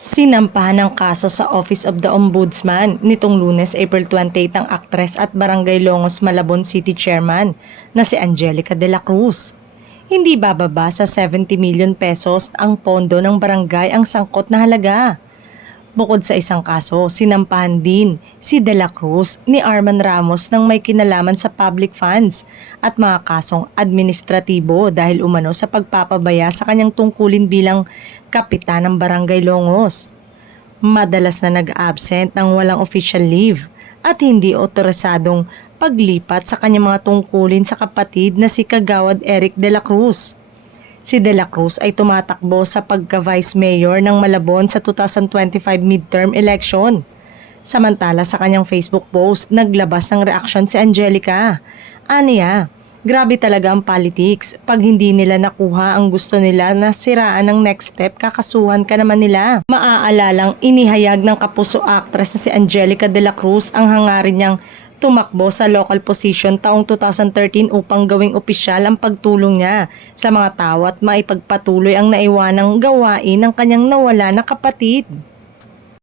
Sinampahan ng kaso sa Office of the Ombudsman nitong Lunes, April 28 ang aktres at Barangay Longos, Malabon City Chairman na si Angelica de la Cruz. Hindi bababa sa 70 million pesos ang pondo ng barangay ang sangkot na halaga. Bukod sa isang kaso, sinampahan din si De La Cruz ni Arman Ramos ng may kinalaman sa public funds at mga kasong administratibo dahil umano sa pagpapabaya sa kanyang tungkulin bilang kapitan ng Barangay Longos. Madalas na nag-absent ng walang official leave at hindi otorisadong paglipat sa kanyang mga tungkulin sa kapatid na si Kagawad Eric De La Cruz. Si De La Cruz ay tumatakbo sa pagka-vice mayor ng Malabon sa 2025 midterm election. Samantala sa kanyang Facebook post, naglabas ng reaksyon si Angelica. Aniya, grabe talaga ang politics. Pag hindi nila nakuha ang gusto nila na siraan ng next step, kakasuhan ka naman nila. Maaalalang inihayag ng kapuso actress na si Angelica de la Cruz ang hangarin niyang tumakbo sa local position taong 2013 upang gawing opisyal ang pagtulong niya sa mga tao at maipagpatuloy ang naiwanang gawain ng kanyang nawala na kapatid.